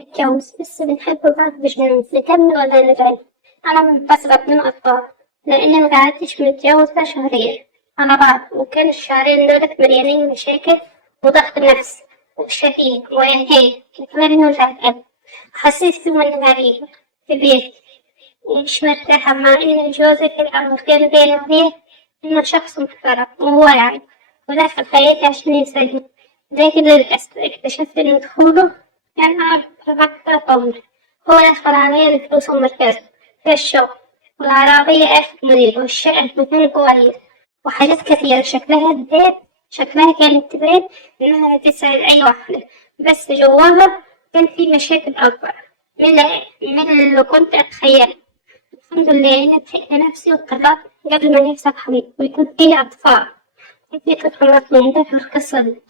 متجوز بس بنحب بعض بجنون، نكمل ولا نبعد؟ أنا منفصلة من أطفال لأني مقعدتش متجوزة شهرين على بعض، وكان الشهرين دولت مليانين مشاكل وضغط نفس وشديد، وينهي كمان وجع قلب. حسيت إني غريبة في البيت ومش مرتاحة، مع إن جوزي في الأول كان بيني وبين إنه شخص محترم وهو يعني ودخل حياتي عشان يساعدني، لكن للأسف اكتشفت إن دخوله كان أكبر عمر. هو دخل علي بفلوس ومركز في الشغل والعربية آخر موديل والشقة مكان كويس وحاجات كثيرة، شكلها كانت تبان إنها تسعد أي واحدة، بس جواها كان في مشاكل أكبر من اللي كنت أتخيله. الحمد لله إني لحقت نفسي واتطلقت قبل ما يحصل حبيب ويكون فيه أطفال. كيف تتخلص من ده القصة دي؟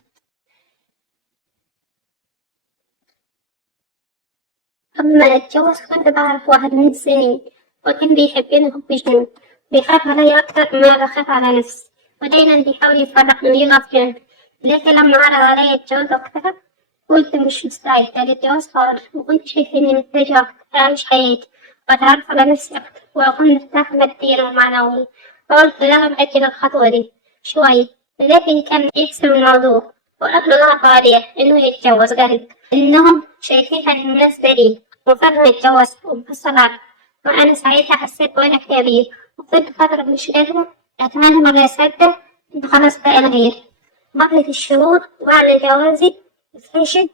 قبل ما أتجوز كنت بعرف واحد من السنين وكان بيحبني حب جنون، بيخاف علي أكتر ما بخاف على نفسي، ودايما بيحاول يفرحني ويقف جنبي. لكن لما عرض علي الجواز وقتها قلت مش مستعدة للجواز خالص، وكنت شايفة إني محتاجة أعيش حياتي وأتعرف على نفسي أكتر وأكون مرتاحة ماديا ومعنويا. فقلت لها بأجل الخطوة دي شوي، لكن كان يحسم الموضوع وقبل ضغط عليه إنه يتجوز قريب، إنهم شايفينها المناسبة لي وفجأة اتجوزت وانفصلت. وأنا ساعتها حسيت بوجع كبير وكنت فترة مش قادرة أتمنى مرة أصدق إن خلاص بقى غير. مرت الشهور وبعد جوازي اتفشت،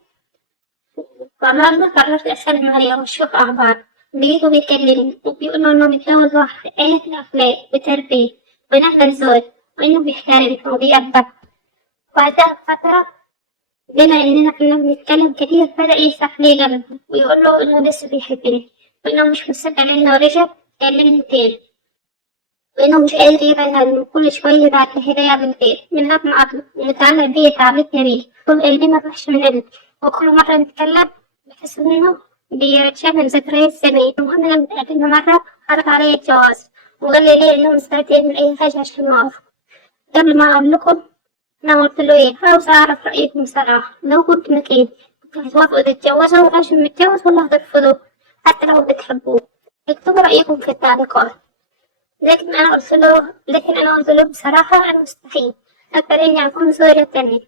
قررت أسلم عليه وأشوف أخبار. لقيته بيكلمني وبيقول إنه متجوز واحدة قالت الأخلاق وتربية ونحن زوج، وإنه بيحترمني وبيقدر. بعدها بفترة بما إننا كنا بنتكلم كتير بدأ يفتح لي قلبه ويقول له إنه لسه بيحبني، وإنه مش مصدق إنه رجع يكلمني تاني، وإنه مش قادر يبعد عنه. كل شوية يبعت لي هدايا بالبيت من غير ما أطلب، ومتعلق بيه تعليق جميل كل قلبي ما راحش من قلبي. وكل مرة نتكلم بحس إنه بيرجعني لذكريات زمان. المهم لما اتقابلنا مرة عرض علي الجواز وقال لي إنه مستعد يعمل أي حاجة عشان نوافق. قبل ما أقول لكم أنا قلت له إيه، عاوز أعرف رأيكم بصراحة، لو كنت مكاني كنتوا هتوافقوا تتجوزوا عشان متجوز ولا هترفضوا حتى لو بتحبوه؟ اكتبوا رأيكم في التعليقات. لكن أنا قلت له بصراحة أنا مستحيل أقبل إني أكون زوجة تانية.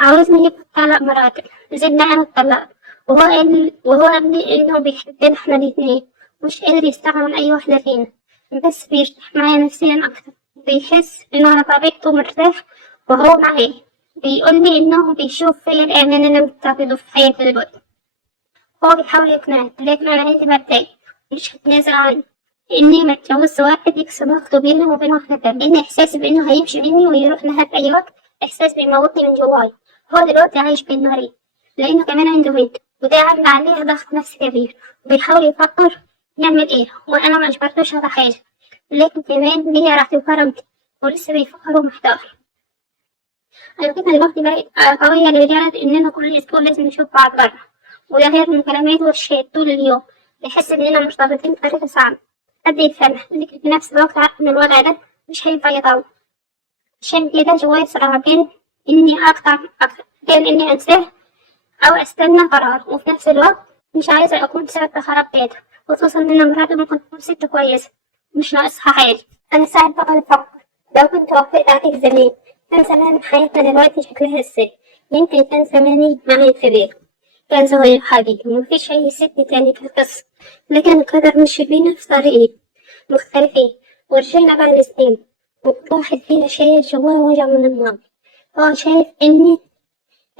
عاوزني يبقى طلاق مراتب زدنا أنا الطلاق، وهو قال لي إنه بيحبنا إحنا الاتنين، مش قادر يستغنى عن أي واحدة فينا، بس بيرتاح معايا نفسيا أكتر، بيحس إنه على طبيعته مرتاح وهو معايا. بيقولي إنه بيشوف فيا الأمان اللي مفتقده في حياتي دلوقتي. هو بيحاول يقنعني، لكن أنا عندي مبدأ مش هتنازل عنه، إني ما اتجوزت واحد يكسب أخته بيني وبين واحدة تانية، لأن إحساسي بإنه هيمشي مني ويروح لها في أي وقت إحساس بيموتني من جواي. هو دلوقتي عايش بين نارين لأنه كمان عنده بنت، وده عامل عليها ضغط نفسي كبير، وبيحاول يفكر يعمل إيه، وأنا ما أجبرتوش على حاجة، لكن كمان ليا راحتي وكرامتي ولسه بيفكر ومحتار. أنا كده دلوقتي بقيت قوية لدرجة إننا كل أسبوع لازم نشوف بعض برا، وده غير المكالمات والشات طول اليوم. بحس إننا مرتبطين بطريقة صعبة حد يفهمها، لكن في نفس الوقت عارف إن الوضع ده مش هينفع يطول. عشان كده جوايا صراع بين إني بين إني أنساه أو أستنى قرار، وفي نفس الوقت مش عايزة أكون سبب خراب بيتها، خصوصا إن مراتي ممكن تكون ست كويسة مش ناقصها حاجة. أنا ساعات بقعد أفكر لو كنت وافقت عليك زمان كان زمان حياتنا دلوقتي شكلها ازاي. يمكن كان زماني معي في بيت كان زوجي حبيبي ومفيش أي ست تاني في القصة، لكن القدر مشي بينا في طريقين مختلفين ورجعنا بعد سنين، وكل واحد فينا شايل جواه وجع من الماضي. هو شايف إني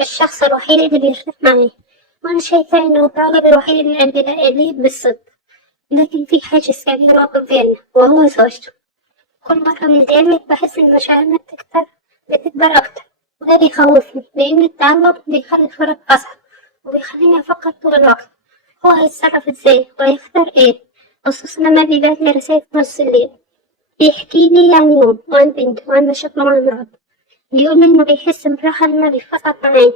الشخص الوحيد اللي بيرتاح معي، وأنا شايفة إنه الطالب الوحيد اللي قلبي ليه بالصدق، لكن في حاجز كبير واقف بينا وهو زوجته. كل مرة بنتقابل بحس إن مشاعرنا بتكبر أكتر، وده بيخوفني لأن التعلق بيخلي الفرق أصعب وبيخليني أفكر طول الوقت هو هيتصرف ازاي وهيختار ايه، خصوصا لما بيبعتلي رسايل في نص الليل بيحكيلي عن يوم وعن بنت وعن مشاكله مع مراته. بيقول إنه بيحس براحة لما بيفضفض معايا،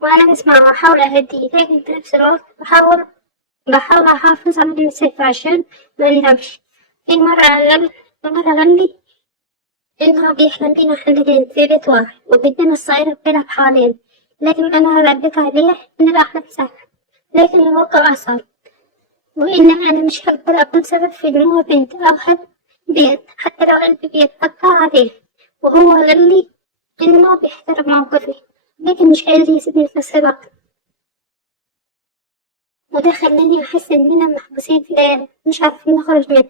وأنا بسمع وأحاول أهديه، لكن في نفس الوقت بحاول أحافظ على المسافة عشان ما نندمش. في مرة قال لي إنه بيحلم بينا إحنا الاتنين في بيت واحد، وبنتنا الصغيرة بتلعب حوالينا، لكن أنا رديت عليه إن الأحلام سهلة، لكن الواقع أصعب، وإن أنا مش هقدر أكون سبب في دموع بنت أو حد بيت حتى لو قلبي بيتقطع عليه. وهو قال لي إنه بيحترم موقفي، لكن مش قادر يسيبني في الصراع، وده خلاني أحس إننا محبوسين في دايرة مش عارفين نخرج منها.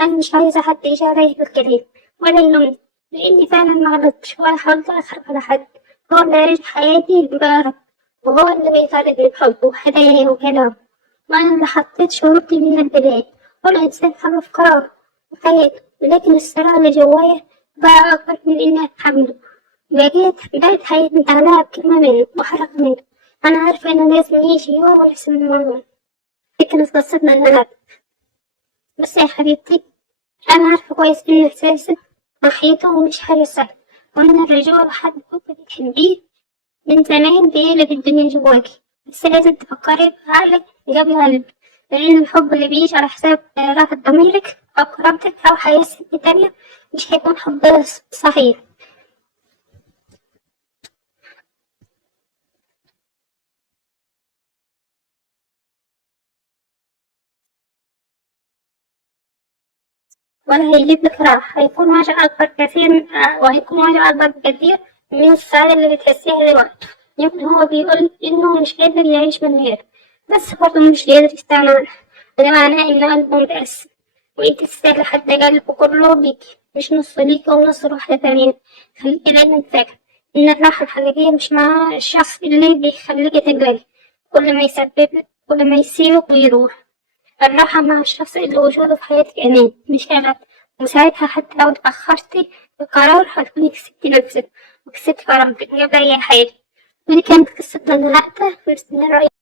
أنا مش عايزة حد يجي عليا بالكلام ولا يلومني، لأني فعلا مغلطتش ولا حاولت أخرب على حد. هو اللي عرف حياتي بقرب، وهو اللي بيطالبني بحب وهدايا وكلام، وأنا اللي حطيت شروطي من البداية. كل إنسان حر في قراره وحياته، لكن الصراع اللي جوايا بقى أكبر من إني أتحمله. بقيت حياتي متعلقة بكلمة منه وحركة منه. أنا عارفة إنه لازم يجي يوم ويحسم الموضوع. دي كانت قصتنا النهاردة. بس يا حبيبتي، أنا عارفة كويس إن إحساسك ناحيته مش حاجة سهلة، وإن الرجوع لحد كنت بتحبيه من زمان بيقلب الدنيا جواكي. بس لازم تفكري بعقلك قبل قلبك، لأن الحب اللي بيجي على حساب راحة ضميرك أو كرامتك أو حياة ست تانية مش هيكون حب صحيح. ولا هيجيب لك راحة، هيكون وجع أكبر كثير، وهيكون وجع أكبر بكثير من السعادة اللي بتحسيها دلوقتي. يمكن هو بيقول إنه مش قادر يعيش من غيرك، بس برضه مش قادر يستغنى عنها. ده معناه إن قلبه متقسم، وإنت تستاهلي حد قلبه كله ليكي، مش نص ليكي ونص لواحدة تانية. خليكي دايما فاكرة إن الراحة الحقيقية مش مع الشخص اللي بيخليكي تقلقي كل ما يسيبك ويروح. الراحة مع الشخص اللي وجوده في حياتك أمان مش أبد، وساعتها حتى لو اتأخرتي في القرار هتكوني كسبتي نفسك وكسبتي كرامتك قبل أي حاجة. ودي كانت قصتنا النهاردة، مستنية رأيك.